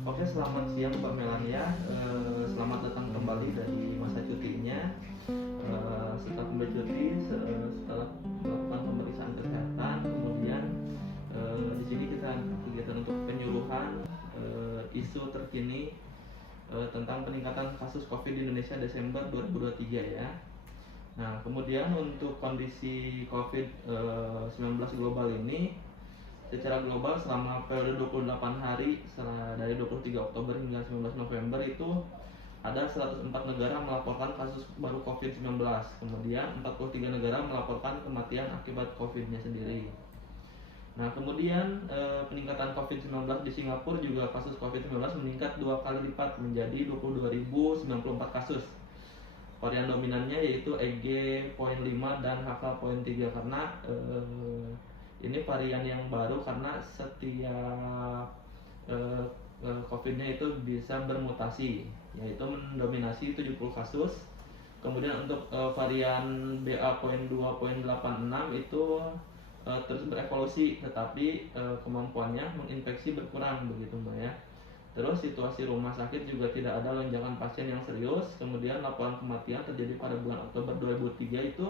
Oke, selamat siang Mbak Melania. Selamat datang kembali dari masa cutinya. Setelah kembali cuti, setelah melakukan pemeriksaan kesehatan, kemudian di sini kita kegiatan untuk penyuluhan isu terkini tentang peningkatan kasus COVID di Indonesia Desember 2023 ya. Nah, kemudian untuk kondisi COVID-19 global ini, secara global selama periode 28 hari dari 23 Oktober hingga 19 November itu ada 104 negara melaporkan kasus baru COVID-19. Kemudian 43 negara melaporkan kematian akibat COVID-nya sendiri. Nah, kemudian peningkatan COVID-19 di Singapura juga kasus COVID-19 meningkat 2 kali lipat menjadi 22.094 kasus. Varian dominannya yaitu EG.5 dan HK.3 karena ini varian yang baru karena setiap COVID-nya itu bisa bermutasi, yaitu mendominasi 70 kasus. Kemudian untuk varian BA.2.86 itu terus berevolusi, tetapi kemampuannya menginfeksi berkurang begitu Mbak ya. Terus situasi rumah sakit juga tidak ada lonjakan pasien yang serius. Kemudian laporan kematian terjadi pada bulan Oktober 2003 itu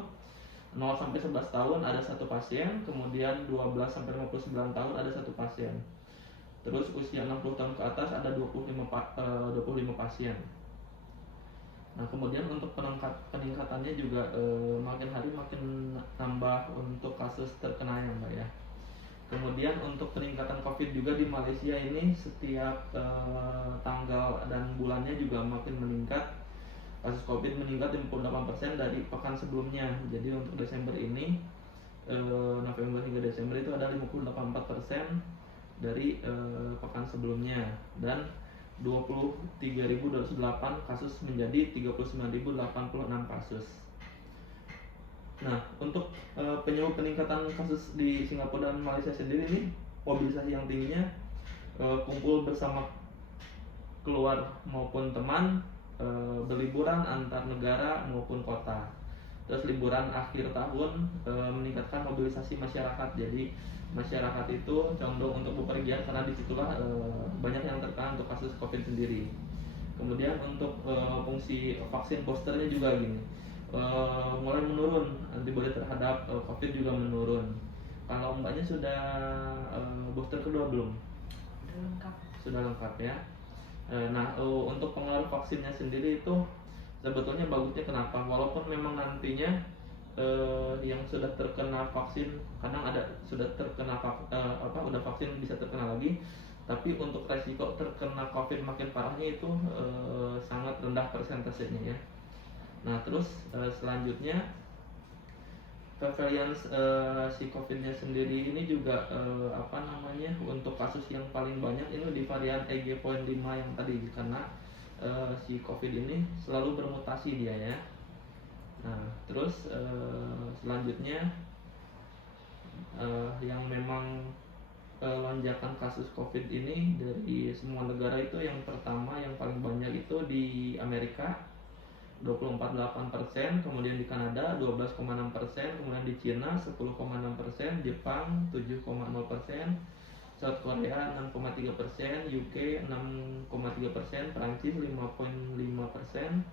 0 sampai 11 tahun ada 1 pasien, kemudian 12 sampai 59 tahun ada 1 pasien. Terus usia 60 tahun ke atas ada 25 pasien. Nah, kemudian untuk peningkatannya juga makin hari makin nambah untuk kasus terkenanya Mbak ya. Kemudian untuk peningkatan COVID juga di Malaysia ini setiap tanggal dan bulannya juga makin meningkat. Kasus COVID meningkat 58% dari pekan sebelumnya. Jadi untuk Desember ini, November hingga Desember itu ada 58% dari pekan sebelumnya, dan 23.208 kasus menjadi 39.086 kasus. Nah, untuk penyebab peningkatan kasus di Singapura dan Malaysia sendiri ini mobilisasi yang tingginya, kumpul bersama keluar maupun teman, berliburan antar negara maupun kota. Terus liburan akhir tahun meningkatkan mobilisasi masyarakat. Jadi masyarakat itu condong untuk bepergian karena disitulah banyak yang terkena untuk kasus COVID sendiri. Kemudian untuk fungsi vaksin boosternya juga gini, mulai menurun, antibodi terhadap COVID juga menurun. Kalau mbaknya sudah booster kedua belum? Sudah lengkap. Sudah lengkap ya. Nah, untuk pengaruh vaksinnya sendiri itu sebetulnya bagusnya kenapa? Walaupun memang nantinya yang sudah terkena vaksin kadang ada sudah terkena udah vaksin bisa terkena lagi, tapi untuk resiko terkena COVID makin parahnya itu sangat rendah persentasenya ya. Nah, terus selanjutnya prevalence si COVID-nya sendiri ini juga untuk kasus yang paling banyak ini di varian EG.5 yang tadi, karena si COVID ini selalu bermutasi dia ya. Nah, terus selanjutnya yang memang lonjakan kasus COVID ini dari semua negara itu, yang pertama yang paling banyak itu di Amerika 20,8%, kemudian di Kanada 12,6%, kemudian di Cina 10,6%, Jepang 7,0%, South Korea 6,3%, UK 6,3%, Prancis 5,5%,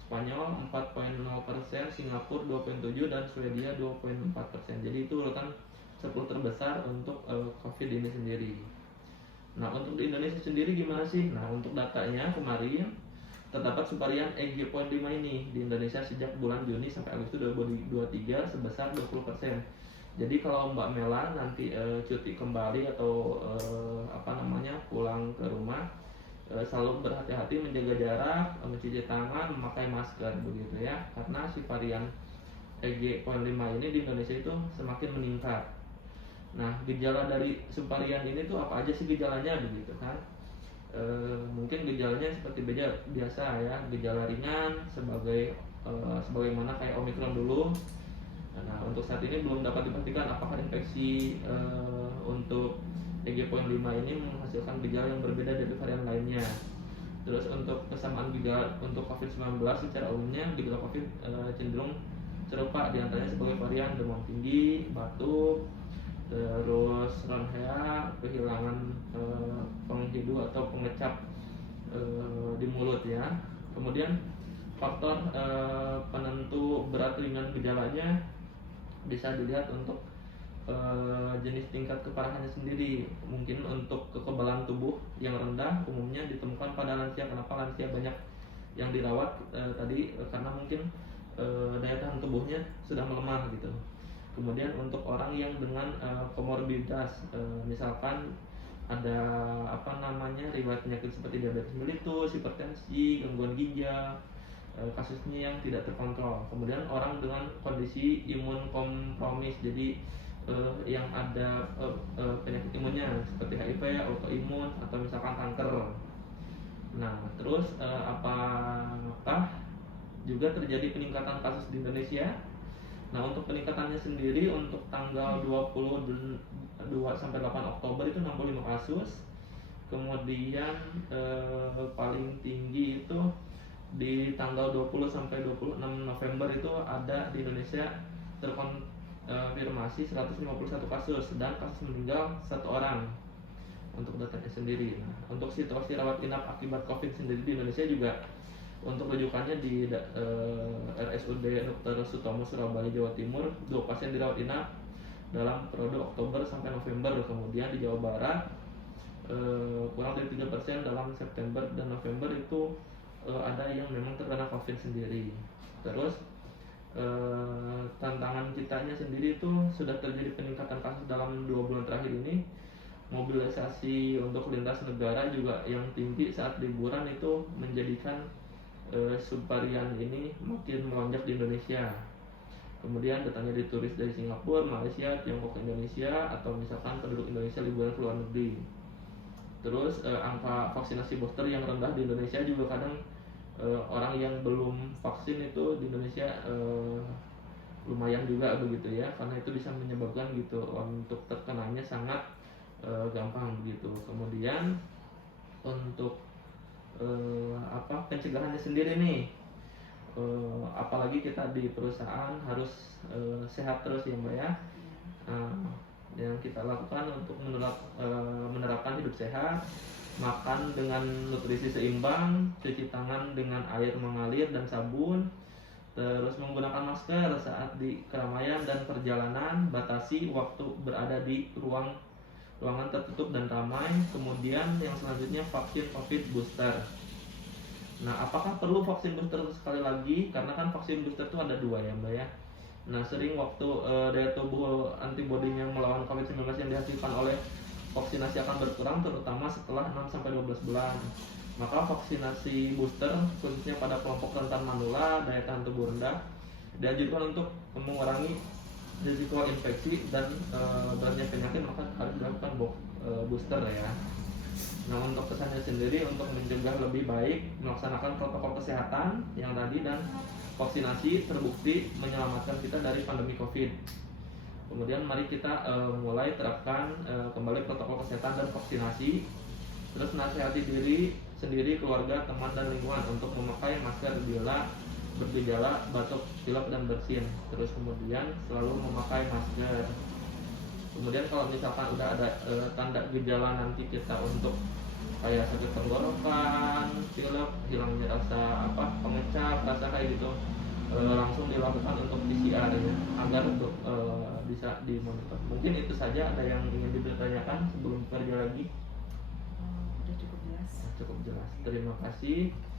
Spanyol 4,0%, Singapura 2,7%, dan Swedia 2,4%. Jadi itu urutan 10 terbesar untuk COVID ini sendiri. Nah, untuk di Indonesia sendiri gimana sih? Nah, untuk datanya kemarin terdapat subvarian EG.5 ini di Indonesia sejak bulan Juni sampai Agustus 2023 sebesar 20%. Jadi kalau Mbak Mela nanti cuti kembali atau pulang ke rumah, selalu berhati-hati menjaga jarak, mencuci tangan, memakai masker begitu ya. Karena si varian EG.5 ini di Indonesia itu semakin meningkat. Nah, gejala dari subvarian ini tuh apa aja sih gejalanya begitu kan? Mungkin gejalanya seperti biasa ya, gejala ringan sebagaimana kayak Omicron dulu. Nah, untuk saat ini belum dapat dipastikan apakah infeksi untuk EG.5 ini menghasilkan gejala yang berbeda dari varian lainnya. Terus untuk kesamaan gejala untuk COVID-19 secara umumnya gejala COVID cenderung serupa, diantaranya sebagai varian demam tinggi, batuk, terus ronhea, kehilangan penghidu atau pengecap di mulut ya. Kemudian faktor penentu berat ringan gejalanya bisa dilihat untuk jenis tingkat keparahannya sendiri. Mungkin untuk kekebalan tubuh yang rendah umumnya ditemukan pada lansia. Kenapa lansia banyak yang dirawat tadi karena mungkin daya tahan tubuhnya sudah melemah gitu. Kemudian untuk orang yang dengan komorbiditas, misalkan ada riwayat penyakit seperti diabetes mellitus, hipertensi, gangguan ginjal, kasusnya yang tidak terkontrol. Kemudian orang dengan kondisi imun kompromis, jadi yang ada penyakit imunnya seperti HIV, autoimun atau misalkan kanker. Nah, terus apakah juga terjadi peningkatan kasus di Indonesia? Nah, untuk peningkatannya sendiri untuk tanggal 22 sampai 8 Oktober itu 65 kasus. Kemudian paling tinggi itu di tanggal 20 sampai 26 November itu ada di Indonesia terkonfirmasi 151 kasus dan kasus meninggal 1 orang untuk datanya sendiri. Nah, untuk situasi rawat inap akibat COVID sendiri di Indonesia juga untuk rujukannya di RSUD Dr. Sutomo Surabaya Jawa Timur 2 pasien dirawat inap dalam periode Oktober sampai November. Kemudian di Jawa Barat kurang dari 3% dalam September dan November itu ada yang memang terkena COVID sendiri. Terus tantangan kitanya sendiri itu sudah terjadi peningkatan kasus dalam 2 bulan terakhir ini. Mobilisasi untuk lintas negara juga yang tinggi saat liburan itu menjadikan subvarian ini makin melonjak di Indonesia. Kemudian datanya di turis dari Singapura, Malaysia, Tiongkok, Indonesia, atau misalkan penduduk Indonesia liburan ke luar negeri. Terus angka vaksinasi booster yang rendah di Indonesia juga kadang orang yang belum vaksin itu di Indonesia lumayan juga begitu ya, karena itu bisa menyebabkan gitu untuk terkenanya sangat gampang begitu. Kemudian untuk pencegahannya sendiri nih, apalagi kita di perusahaan harus sehat terus ya Mbak ya. Yang kita lakukan untuk menerapkan hidup sehat, makan dengan nutrisi seimbang, cuci tangan dengan air mengalir dan sabun, terus menggunakan masker saat di keramaian dan perjalanan, batasi waktu berada di ruangan tertutup dan ramai. Kemudian yang selanjutnya vaksin COVID booster. Nah, apakah perlu vaksin booster sekali lagi? Karena kan vaksin booster itu ada 2 ya Mbak ya. Nah, sering waktu daya tubuh antibodinya melawan COVID-19 yang dihasilkan oleh vaksinasi akan berkurang, terutama setelah 6-12 bulan. Maka vaksinasi booster khususnya pada kelompok rentan manula, daya tahan tubuh rendah, dianjurkan untuk mengurangi risiko infeksi dan beratnya penyakit, maka harus dilakukan booster ya. Nah, untuk kesannya sendiri untuk mencegah lebih baik melaksanakan protokol kesehatan yang tadi, dan vaksinasi terbukti menyelamatkan kita dari pandemi COVID. Kemudian mari kita mulai terapkan kembali protokol kesehatan dan vaksinasi. Terus nasihati diri sendiri, keluarga, teman, dan lingkungan untuk memakai masker bila bergejala batuk, pilek, dan bersin. Terus kemudian selalu memakai masker. Kemudian kalau misalkan udah ada tanda gejala nanti kita untuk kayak sakit tenggorokan, pilek, hilangnya rasa pengecap, rasa kayak gitu, langsung dilakukan untuk PCR ya, agar bisa dimonitor. Mungkin itu saja. Ada yang ingin ditanyakan sebelum kerja lagi? Udah cukup jelas. Cukup jelas. Terima kasih.